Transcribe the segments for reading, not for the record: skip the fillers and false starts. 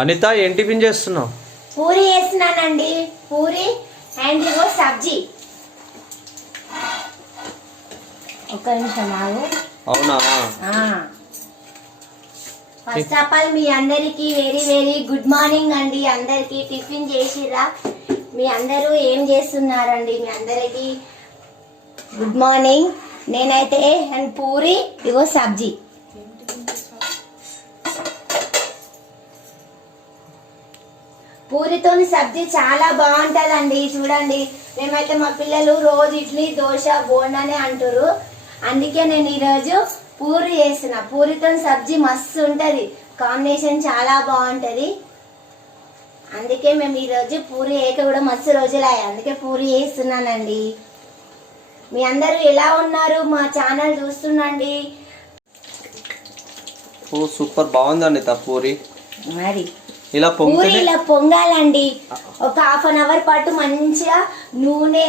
అనిత ఏం టిఫిన్ చేస్తున్నావు? పూరి చేస్తున్నానండి. పూరి అండ్ ఇగో సబ్జీ. ఒక్క నిమిషం ఆగు. అవునా? ఫస్ట్ ఆఫ్ ఆల్ మీ అందరికి వెరీ వెరీ గుడ్ మార్నింగ్ అండి. అందరికి టిఫిన్ చేసిరా? మీ అందరూ ఏం చేస్తున్నారండి? మీ అందరికి గుడ్ మార్నింగ్. నేనైతే అండ్ పూరి ఇగో సబ్జీ. పూరితోని సబ్జీ చాలా బాగుంటదండి. చూడండి, మేమైతే మా పిల్లలు రోజు ఇడ్లీ దోశ బోండానే అంటారు. అందుకే నేను ఈరోజు పూరి చేసిన. పూరితో సబ్జీ మస్తు ఉంటది, కాంబినేషన్ చాలా బాగుంటది. అందుకే మేము ఈరోజు పూరి వేయక కూడా మస్తు రోజులయ్యాయి. అందుకే పూరి చేస్తున్నానండి. మీ అందరూ ఎలా ఉన్నారు? మా ఛానల్ చూస్తుండండి. ఓ సూపర్, బాగుందండి పూరి. మరి ఇలా పూరి ఇలా పొంగాలండి. ఒక హాఫ్ అన్ అవర్ పాటు మంచిగా నూనె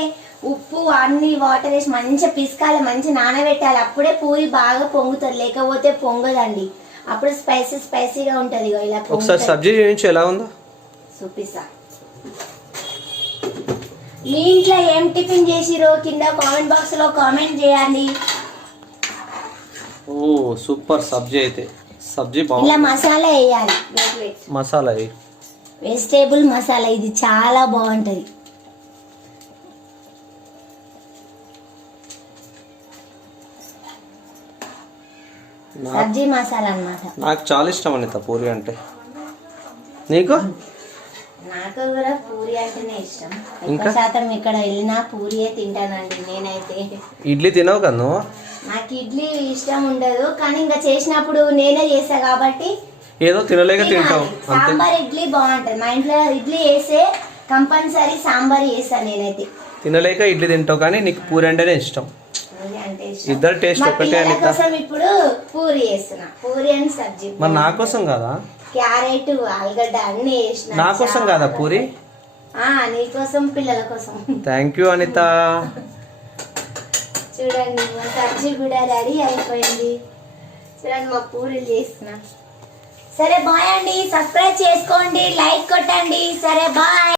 ఉప్పు అన్ని వాటర్ వేసి మంచిగా పిసకాలి, మంచిగా నానబెట్టాలి. అప్పుడే పూరి బాగా పొంగుతుంది, లేకపోతే పొంగదండి. అప్పుడు స్పైసీ స్పైసీగా ఉంటది. ఇలా ఒకసారి సబ్జీ చూపించు ఎలా ఉందో. చూపిస్తా. మీ ఇంట్లో ఏం టిఫిన్ చేసిరో కింద కామెంట్ బాక్స్ లో కామెంట్ చేయండి. ఓ సూపర్ సబ్జీ. అయితే సబ్జీ ఇలా బాగుంది. మసాలా వేయాలి. మసాలా వెజిటేబుల్ మసాలా, ఇది చాలా బాగుంటది. సబ్జీ మసాలా అన్నమాట. నాకు చాలా ఇష్టం అనిత పూరి అంటే. నీకు? నాకు కూడా పూరి అంటేనే ఇష్టం. ఎక్కువ శాతం ఇక్కడ వెళ్ళినా పూరియే తింటానండి నేనైతే. ఇడ్లీ తినవు కదా నువ్వు? నాకు ఇడ్లీ ఇష్టం ఉండదు, కానీ ఇంకా చేసినప్పుడు నేనే చేస్తా కాబట్టి ఏదో తినలేక తింటావు. సాంబార్ ఇడ్లీ బాగుంటది. మా ఇంట్లో ఇడ్లీ వేసే కంపల్సరీ సాంబార్ చేస్తాను నేనైతే. తినలేక ఇడ్లీ తింటావు, కానీ నీకు పూరి అంటేనే ఇష్టం. అంటే ఇద్దరు టేస్ట్ ఒకటే. కోసం ఇప్పుడు పూరి చేస్తున్నా. పూరి అండ్ సబ్జీ. మరి నా కోసం కదా? క్యారెట్ ఆలుగడ్డ అన్ని వేసిన. నా కోసం కదా పూరి? నీకోసం, పిల్లల కోసం. Thank you Anitha. చూడండి మా సబ్జీ కూడా రెడీ అయిపోయింది. చూడండి మా పూరీలు చేస్తున్నా. సరే బాయ్ అండి. సబ్స్క్రైబ్ చేసుకోండి, లైక్ కొట్టండి. సరే బాయ్.